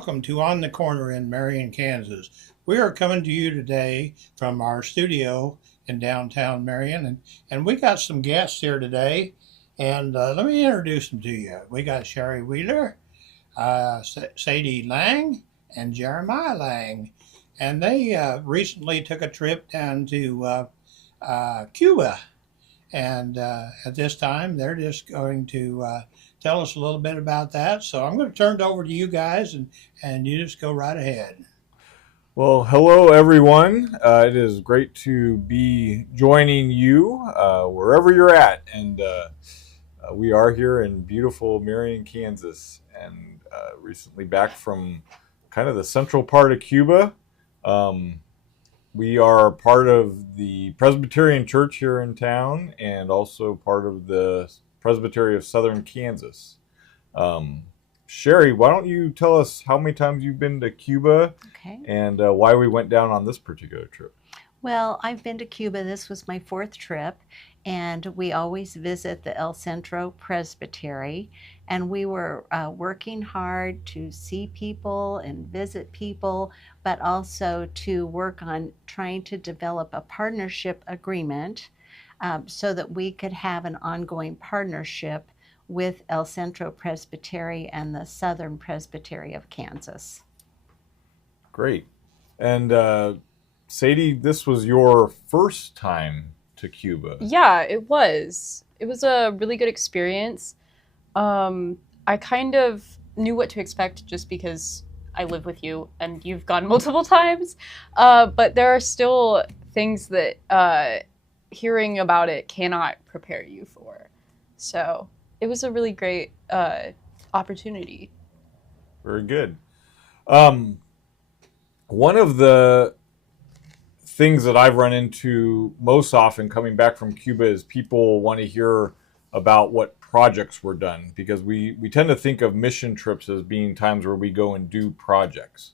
welcome to On the Corner in Marion, Kansas. We are coming to you today from our studio in downtown Marion, and we got some guests here today. And let me introduce them to you. We got Cheri Sadie Lange, and Jermiah Lange. And they recently took a trip down to Cuba. And at this time, they're just going to tell us a little bit about that. So I'm going to turn it over to you guys, and you just go right ahead. Well, hello everyone. It is great to be joining you wherever you're at. And we are here in beautiful Marion, Kansas, and recently back from kind of the central part of Cuba. We are part of the Presbyterian Church here in town and also part of the Presbytery of Southern Kansas. Cheri, why don't you tell us how many times you've been to Cuba and why we went down on this particular trip? Well, I've been to Cuba. This was my 4th trip, and we always visit the El Centro Presbytery. And we were working hard to see people and visit people, but also to work on trying to develop a partnership agreement so that we could have an ongoing partnership with El Centro Presbytery and the Southern Presbytery of Kansas. Great. And Sadie, this was your first time to Cuba. Yeah, it was. It was a really good experience. I kind of knew what to expect just because I live with you and you've gone multiple times. But there are still things that hearing about it cannot prepare you for. So it was a really great opportunity. Very good. One of the things that I've run into most often coming back from Cuba is people want to hear about what projects were done, because we tend to think of mission trips as being times where we go and do projects.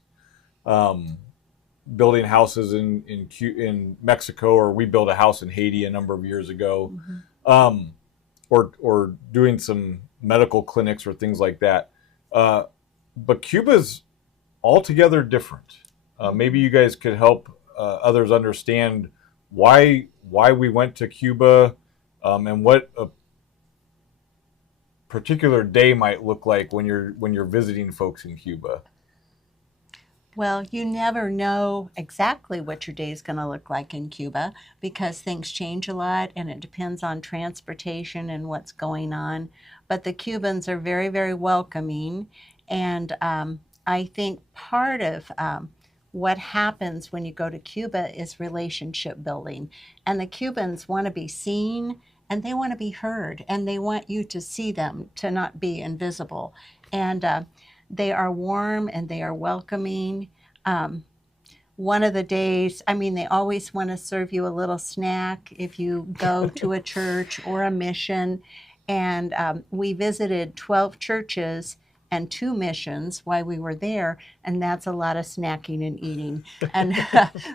Building houses in Mexico, or we built a house in Haiti a number of years ago, or doing some medical clinics or things like that. But Cuba's altogether different. Maybe you guys could help others understand why we went to Cuba, and what a particular day might look like when you're visiting folks in Cuba. Well, you never know exactly what your day is going to look like in Cuba because things change a lot and it depends on transportation and what's going on. But the Cubans are very, very welcoming. And I think part of what happens when you go to Cuba is relationship building. And the Cubans want to be seen and they want to be heard and they want you to see them, to not be invisible. And they are warm and they are welcoming. One of the days, they always want to serve you a little snack if you go to a church or a mission. And we visited 12 churches and 2 missions while we were there, and that's a lot of snacking and eating. And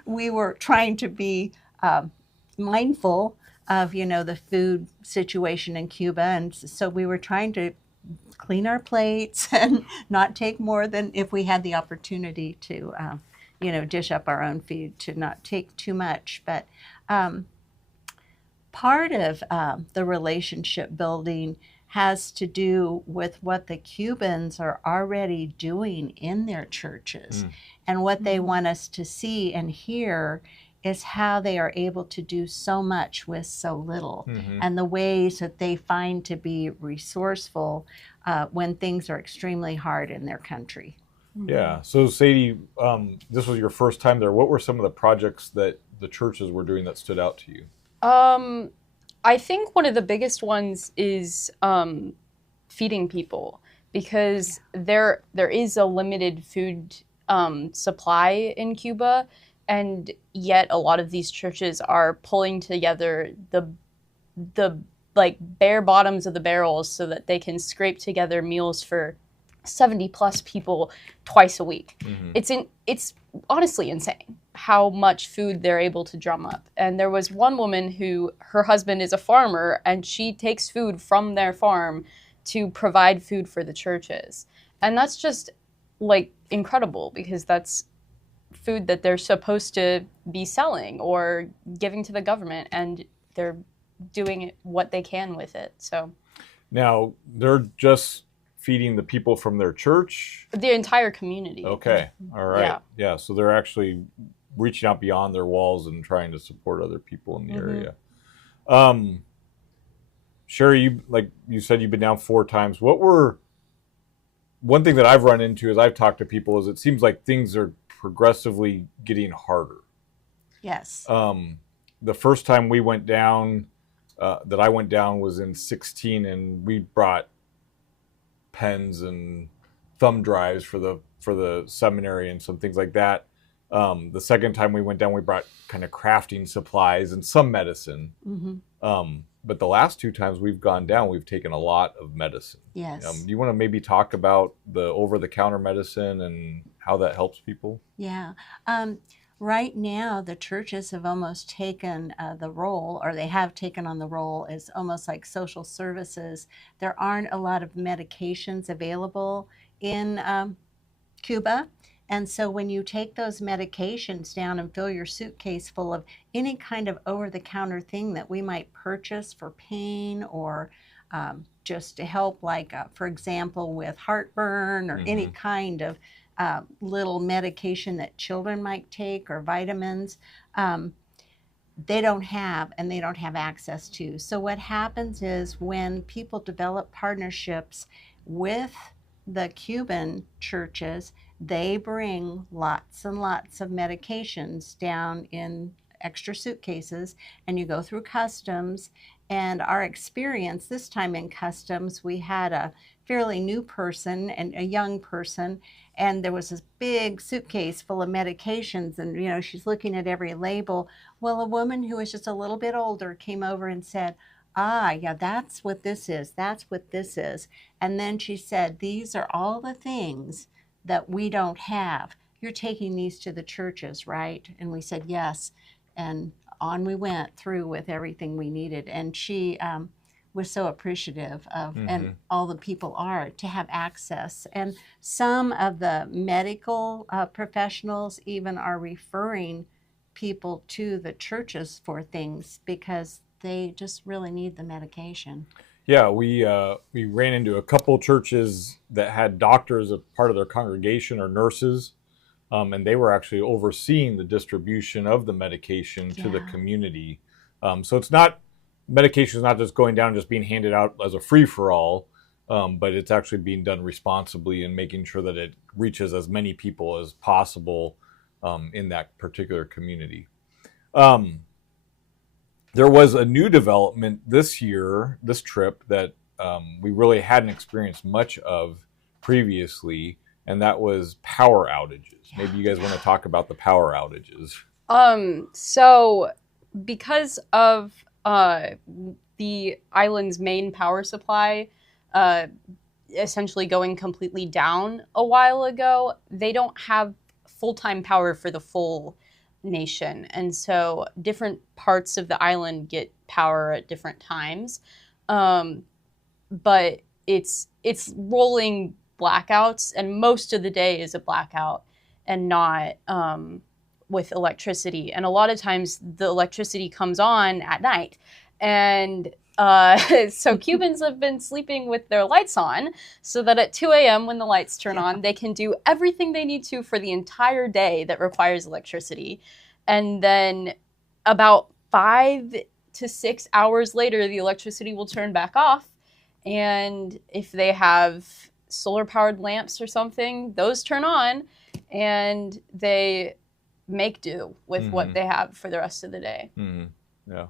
we were trying to be mindful of, the food situation in Cuba, and so we were trying to clean our plates and not take more than if we had the opportunity to, dish up our own food, to not take too much. But part of the relationship building has to do with what the Cubans are already doing in their churches. And what they want us to see and hear is how they are able to do so much with so little, and the ways that they find to be resourceful when things are extremely hard in their country. Yeah. So Sadie, this was your first time there. What were some of the projects that the churches were doing that stood out to you? I think one of the biggest ones is feeding people, because there is a limited food supply in Cuba, and yet a lot of these churches are pulling together the bare bottoms of the barrels so that they can scrape together meals for 70 plus people twice a week. It's honestly insane how much food they're able to drum up. And there was one woman who, her husband is a farmer, and she takes food from their farm to provide food for the churches. And that's just incredible because that's food that they're supposed to be selling or giving to the government, and they're doing what they can with it. So Now, they're just feeding the people from their church? the entire community. Okay. All right. Yeah. Yeah. So they're actually reaching out beyond their walls and trying to support other people in the area. Cheri, you said you've been down 4 times. One thing that I've run into as I've talked to people is it seems like things are progressively getting harder. Yes. The first time we went down, that I went down, was in 2016, and we brought pens and thumb drives for the seminary and some things like that. The second time we went down, we brought kind of crafting supplies and some medicine. But the last 2 times we've gone down, we've taken a lot of medicine. Yes. Do you want to maybe talk about the over-the-counter medicine and how that helps people? Yeah. Right now, the churches have almost taken the role, or they have taken on the role, as almost like social services. There aren't a lot of medications available in Cuba. And so when you take those medications down and fill your suitcase full of any kind of over-the-counter thing that we might purchase for pain or just to help, like, for example, with heartburn or any kind of little medication that children might take or vitamins, they don't have access to. So what happens is when people develop partnerships with the Cuban churches, they bring lots and lots of medications down in extra suitcases, and you go through customs. And our experience this time in customs, we had a fairly new person and a young person, and there was this big suitcase full of medications, and she's looking at every label. Well, a woman who was just a little bit older came over and said, yeah, that's what this is. That's what this is. And then she said, these are all the things that we don't have. You're taking these to the churches, right? And we said, yes. And on we went through with everything we needed. And she was so appreciative of, and all the people are, to have access. And some of the medical professionals even are referring people to the churches for things because they just really need the medication. Yeah, we ran into a couple churches that had doctors as part of their congregation or nurses, and they were actually overseeing the distribution of the medication to the community. So medication is not just going down and just being handed out as a free-for-all, but it's actually being done responsibly and making sure that it reaches as many people as possible in that particular community. There was a new development this trip, that we really hadn't experienced much of previously, and that was power outages. Maybe you guys want to talk about the power outages. So because of the island's main power supply essentially going completely down a while ago, they don't have full-time power for the full nation, and so different parts of the island get power at different times, but it's rolling blackouts, and most of the day is a blackout and not with electricity. And a lot of times the electricity comes on at night, and so Cubans have been sleeping with their lights on so that at 2 a.m. when the lights turn on, they can do everything they need to for the entire day that requires electricity. And then about 5 to 6 hours later, the electricity will turn back off. And if they have solar-powered lamps or something, those turn on, and they make do with what they have for the rest of the day. Yeah.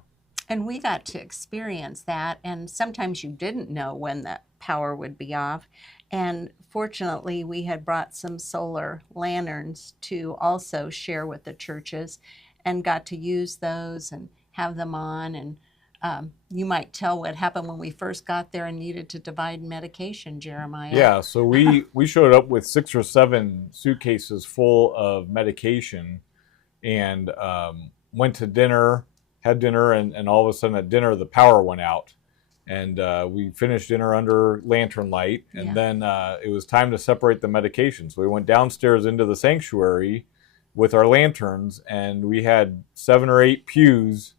And we got to experience that, and sometimes you didn't know when the power would be off. And fortunately, we had brought some solar lanterns to also share with the churches, and got to use those and have them on. And you might tell what happened when we first got there and needed to divide medication, Jeremiah. Yeah, so we showed up with 6 or 7 suitcases full of medication, and went to dinner, had dinner, and all of a sudden at dinner the power went out. And we finished dinner under lantern light, and Yeah. then it was time to separate the medications. We went downstairs into the sanctuary with our lanterns, and we had 7 or 8 pews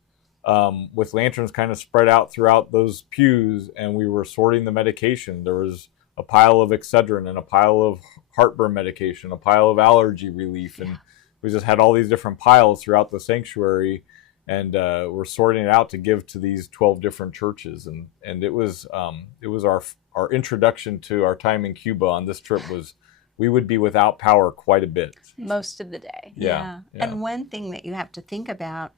with lanterns kind of spread out throughout those pews, and we were sorting the medication. There was a pile of Excedrin and a pile of heartburn medication, a pile of allergy relief, and we just had all these different piles throughout the sanctuary, and we're sorting it out to give to these 12 different churches. And it was our introduction to our time in Cuba on this trip was we would be without power quite a bit. Most of the day. Yeah. And one thing that you have to think about,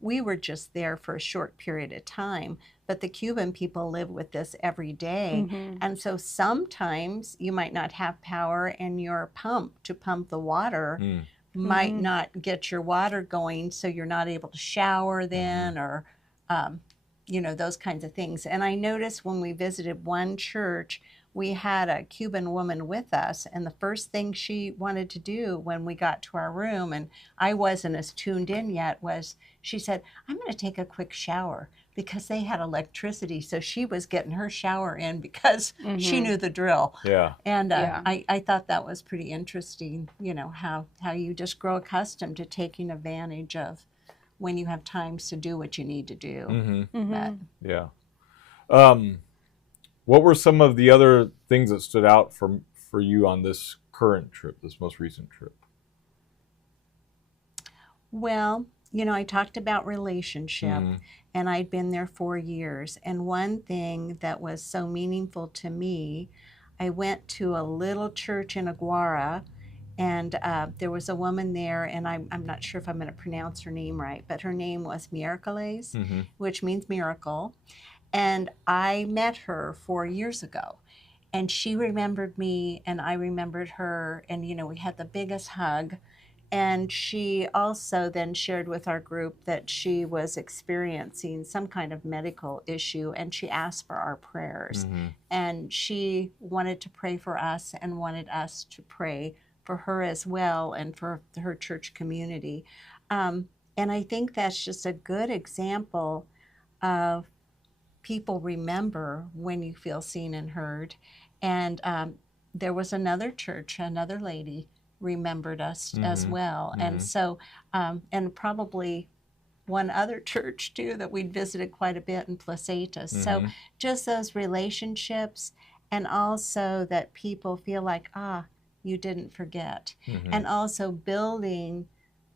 we were just there for a short period of time, but the Cuban people live with this every day. Mhm. And so sometimes you might not have power, and your pump to pump the water might not get your water going, so you're not able to shower then, or those kinds of things. And I noticed when we visited one church, we had a Cuban woman with us, and the first thing she wanted to do when we got to our room, and I wasn't as tuned in yet, was she said, "I'm going to take a quick shower," because they had electricity. So she was getting her shower in because she knew the drill. Yeah. And I thought that was pretty interesting, how you just grow accustomed to taking advantage of when you have times to do what you need to do. But, Yeah. What were some of the other things that stood out for you on this current trip, this most recent trip? well, I talked about relationship, and I'd been there 4 years. And one thing that was so meaningful to me, I went to a little church in Aguara, and there was a woman there, and I'm not sure if I'm going to pronounce her name right, but her name was Miércoles, which means miracle. And I met her 4 years ago, and she remembered me, and I remembered her, and we had the biggest hug. And she also then shared with our group that she was experiencing some kind of medical issue, and she asked for our prayers. And she wanted to pray for us and wanted us to pray for her as well, and for her church community. And I think that's just a good example of people remember when you feel seen and heard. And there was another church, another lady remembered us as well. And so, and probably one other church too that we'd visited quite a bit in Placetas. So just those relationships, and also that people feel like, you didn't forget. And also building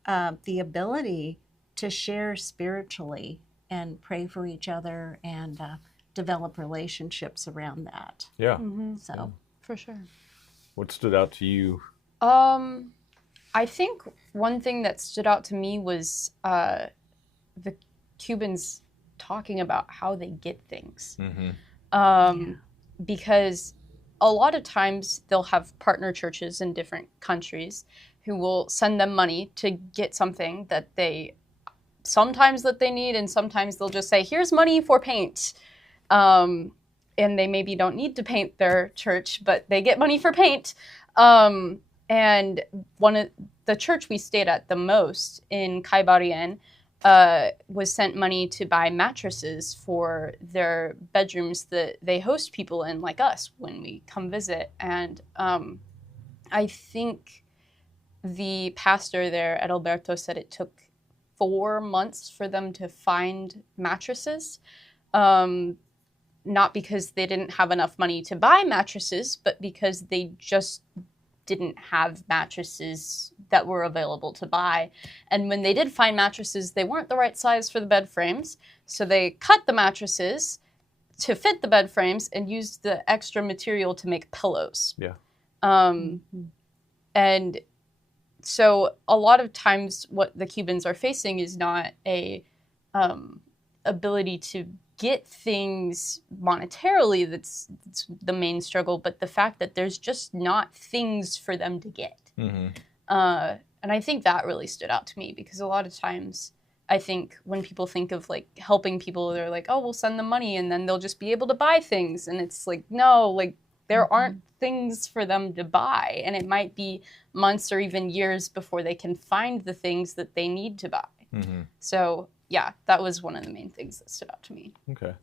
the ability to share spiritually and pray for each other, and develop relationships around that. Yeah. So, For sure. What stood out to you? I think one thing that stood out to me was the Cubans talking about how they get things. Because a lot of times they'll have partner churches in different countries who will send them money to get something that they need, and sometimes they'll just say, "Here's money for paint." And they maybe don't need to paint their church, but they get money for paint. And one of the church we stayed at the most in Caibarien was sent money to buy mattresses for their bedrooms that they host people in, like us, when we come visit. And I think the pastor there, Adalberto, said it took 4 months for them to find mattresses. Not because they didn't have enough money to buy mattresses, but because they just didn't have mattresses that were available to buy. And when they did find mattresses, they weren't the right size for the bed frames. So they cut the mattresses to fit the bed frames and used the extra material to make pillows. Yeah. And so a lot of times what the Cubans are facing is not a ability to get things monetarily that's the main struggle, but the fact that there's just not things for them to get. And I think that really stood out to me, because a lot of times I think when people think of like helping people, they're like, "Oh, we'll send them money and then they'll just be able to buy things." And it's like, no, like there aren't things for them to buy, and it might be months or even years before they can find the things that they need to buy. So yeah, that was one of the main things that stood out to me. Okay.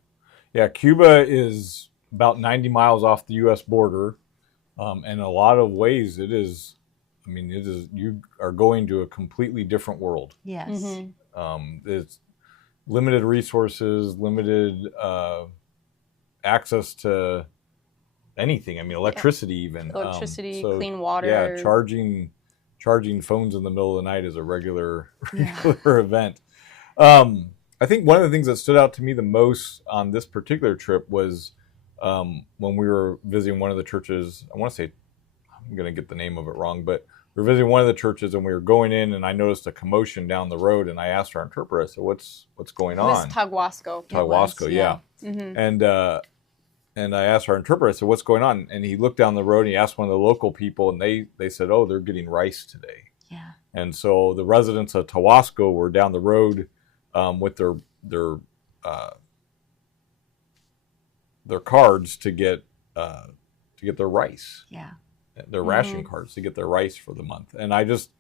Yeah, Cuba is about 90 miles off the U.S. border. In a lot of ways, it is, I mean, it is, you are going to a completely different world. Yes. It's limited resources, limited access to anything. I mean, electricity even. Electricity, So, clean water. Yeah, charging phones in the middle of the night is a regular Yeah. event. I think one of the things that stood out to me the most on this particular trip was when we were visiting one of the churches. I want to say, I'm going to get the name of it wrong, but we were visiting one of the churches and we were going in and I noticed a commotion down the road and I asked our interpreter, I said, what's going It was on? Taguasco. Taguasco, yeah. And I asked our interpreter, I said, what's going on? And he looked down the road and he asked one of the local people and they said, oh, they're getting rice today. Yeah. And so the residents of Taguasco were down the road with their cards to get their rice. Yeah. Their ration cards to get their rice for the month. And I just,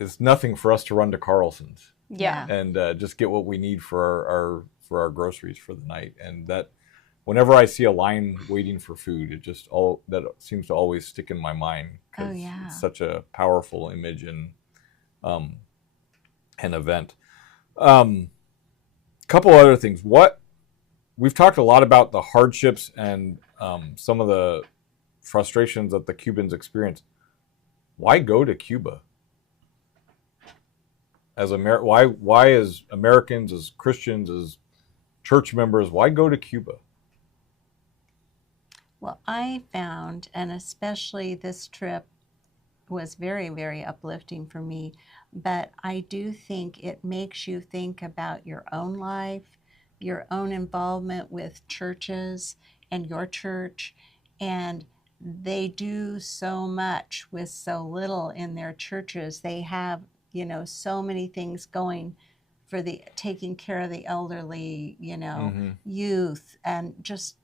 it's nothing for us to run to Carlson's. Yeah. And just get what we need for our groceries for the night. And that, whenever I see a line waiting for food, that seems to always stick in my mind. Oh, yeah. It's such a powerful image and an event. Couple other things. We've talked a lot about the hardships and some of the frustrations that the Cubans experience. Why go to Cuba? Why as Americans, as Christians, as church members, why go to Cuba? Well, I found, and especially this trip was very, very uplifting for me, but I do think it makes you think about your own life, your own involvement with churches and your church, and they do so much with so little in their churches. They have, so many things going for taking care of the elderly, youth, and just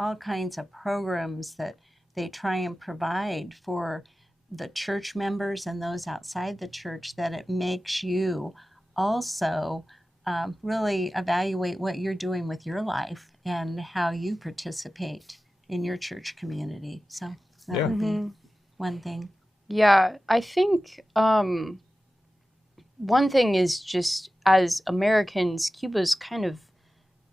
all kinds of programs that they try and provide for the church members and those outside the church, that it makes you also really evaluate what you're doing with your life and how you participate in your church community. So that would be one thing. Yeah, I think one thing is just, as Americans, Cuba's kind of,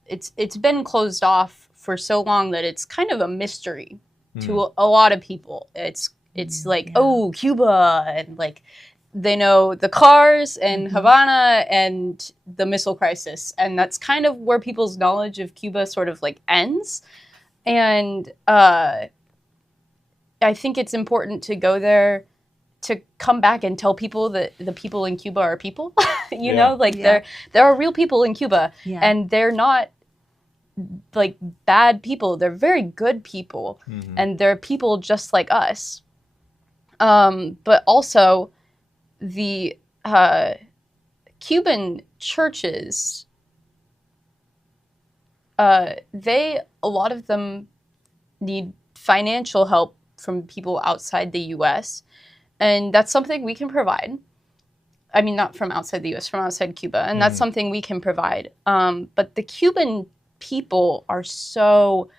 it's been closed off for so long that it's kind of a mystery to a lot of people. It's like, oh, Cuba, and like they know the cars and Havana and the missile crisis, and that's kind of where people's knowledge of Cuba sort of like ends. And I think it's important to go there to come back and tell people that the people in Cuba are people. There are real people in Cuba, and they're not like bad people. They're very good people, and they're people just like us. But also the Cuban churches, a lot of them need financial help from people outside the U.S., and that's something we can provide. I mean, not from outside the U.S., from outside Cuba, and that's something we can provide. But the Cuban people are so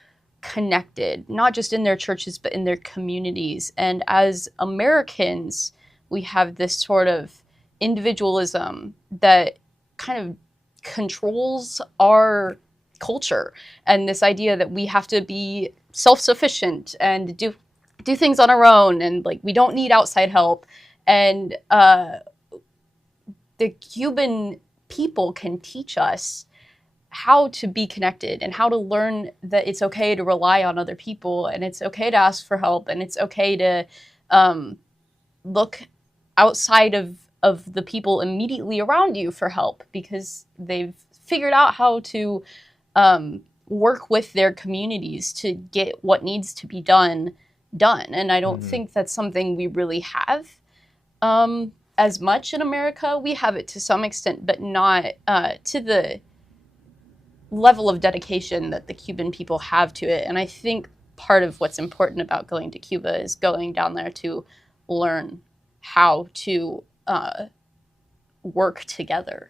connected, not just in their churches, but in their communities. And as Americans, we have this sort of individualism that kind of controls our culture, and this idea that we have to be self-sufficient and do things on our own, and like we don't need outside help. And the Cuban people can teach us how to be connected and how to learn that it's okay to rely on other people, and it's okay to ask for help, and it's okay to look outside of the people immediately around you for help, because they've figured out how to work with their communities to get what needs to be done. And I don't think that's something we really have as much in America. We have it to some extent, but not to the level of dedication that the Cuban people have to it. And I think part of what's important about going to Cuba is going down there to learn how to work together.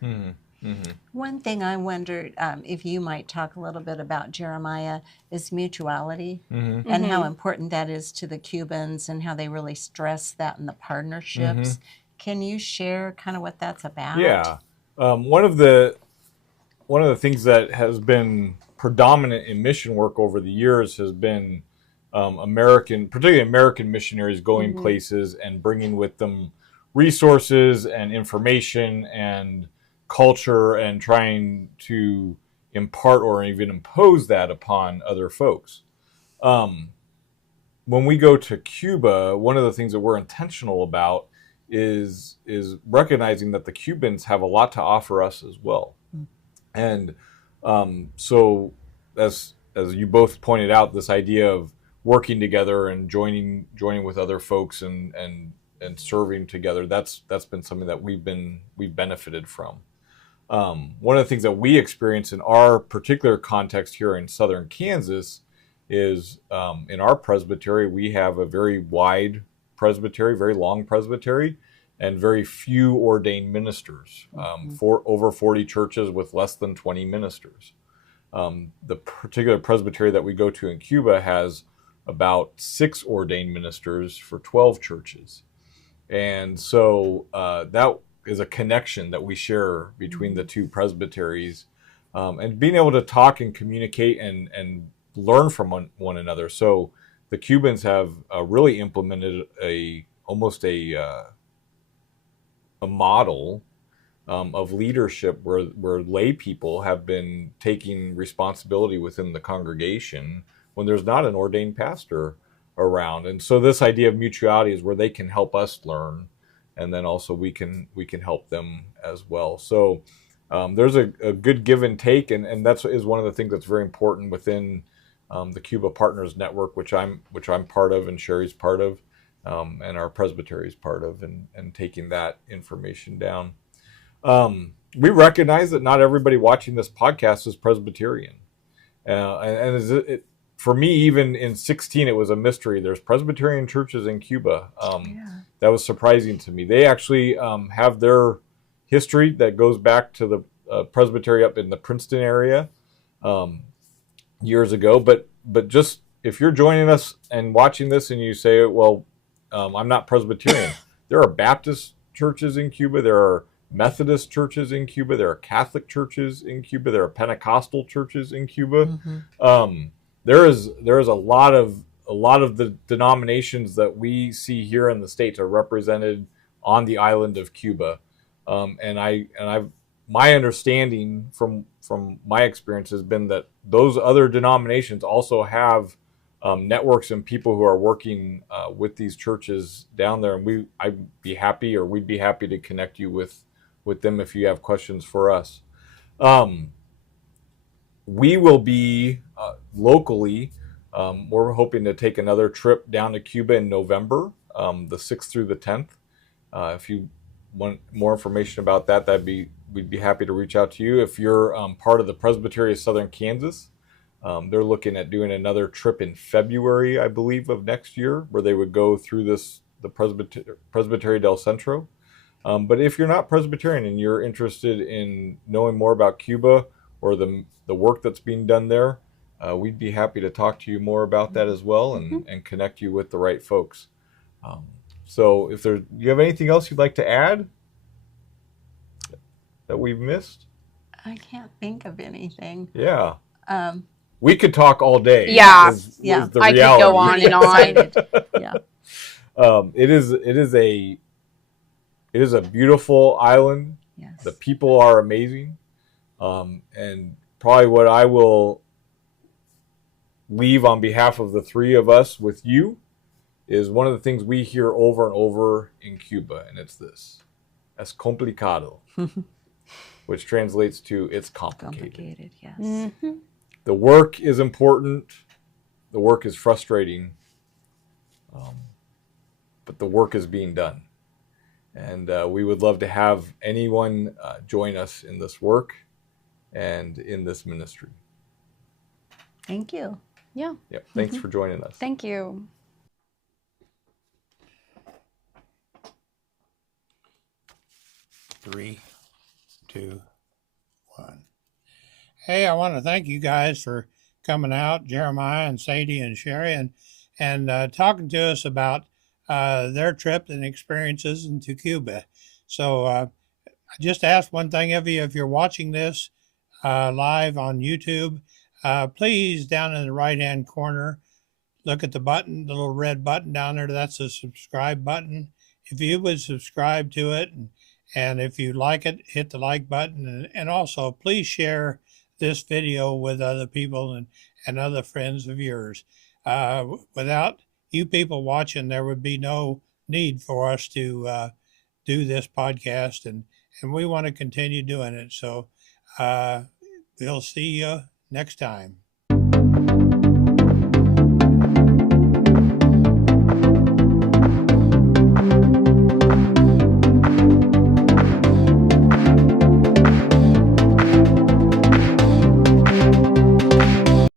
One thing I wondered if you might talk a little bit about, Jeremiah, is mutuality and how important that is to the Cubans and how they really stress that in the partnerships. Can you share kind of what that's about? Yeah. One of the things that has been predominant in mission work over the years has been particularly American missionaries going places and bringing with them resources and information and culture and trying to impart or even impose that upon other folks. When we go to Cuba, one of the things that we're intentional about is recognizing that the Cubans have a lot to offer us as well. And so as you both pointed out, this idea of working together and joining with other folks and serving together, that's been something that we've benefited from. One of the things that we experience in our particular context here in southern Kansas is in our presbytery, we have a very wide presbytery, very long presbytery, and very few ordained ministers, for over 40 churches with less than 20 ministers. The particular presbytery that we go to in Cuba has about 6 ordained ministers for 12 churches. And so that is a connection that we share between the two presbyteries, and being able to talk and communicate and learn from one another. So the Cubans have really implemented almost a model of leadership where lay people have been taking responsibility within the congregation when there's not an ordained pastor around. And so this idea of mutuality is where they can help us learn, and then also we can help them as well. So there's a good give and take, and that is one of the things that's very important within the Cuba Partners Network, which I'm part of and Cheri's part of, and our presbytery is part of, and taking that information down. We recognize that not everybody watching this podcast is Presbyterian, and for me, even in 2016, it was a mystery. There's Presbyterian churches in Cuba. That was surprising to me. They actually have their history that goes back to the presbytery up in the Princeton area years ago. But just if you're joining us and watching this and you say, well, I'm not Presbyterian, there are Baptist churches in Cuba. There are Methodist churches in Cuba. There are Catholic churches in Cuba. There are Pentecostal churches in Cuba. There is a lot of the denominations that we see here in the States are represented on the island of Cuba, and my understanding from my experience has been that those other denominations also have networks and people who are working with these churches down there, and we'd be happy to connect you with them if you have questions for us. We will be locally. We're hoping to take another trip down to Cuba in November, the 6th through the 10th. If you want more information about that, we'd be happy to reach out to you. If you're part of the Presbytery of Southern Kansas, they're looking at doing another trip in February, I believe, of next year, where they would go through the Presbytery del Centro. But if you're not Presbyterian and you're interested in knowing more about Cuba or the work that's being done there, we'd be happy to talk to you more about that as well, and connect you with the right folks. So do you have anything else you'd like to add that we've missed? I can't think of anything. Yeah. We could talk all day. Yeah. Is the reality. I could go on and on. Yeah. It is a beautiful island. Yes. The people are amazing. And probably what I will leave on behalf of the three of us with you is one of the things we hear over and over in Cuba, and it's this: es complicado, which translates to it's complicated. Complicated, yes. Mm-hmm. The work is important. The work is frustrating. But the work is being done. And we would love to have anyone join us in this work and in this ministry. Thank you. Yeah. Yep. Thanks for joining us. Thank you. Three, two, Hey, I want to thank you guys for coming out, Jeremiah and Sadie and Cheri, and talking to us about their trip and experiences into Cuba. So I just ask one thing of you: if you're watching this live on YouTube, please down in the right-hand corner, look at the button, the little red button down there. That's the subscribe button. If you would subscribe to it, and if you like it, hit the like button, and also please share this video with other people and other friends of yours. Without you people watching, there would be no need for us to do this podcast, and we want to continue doing it. So we'll see you next time.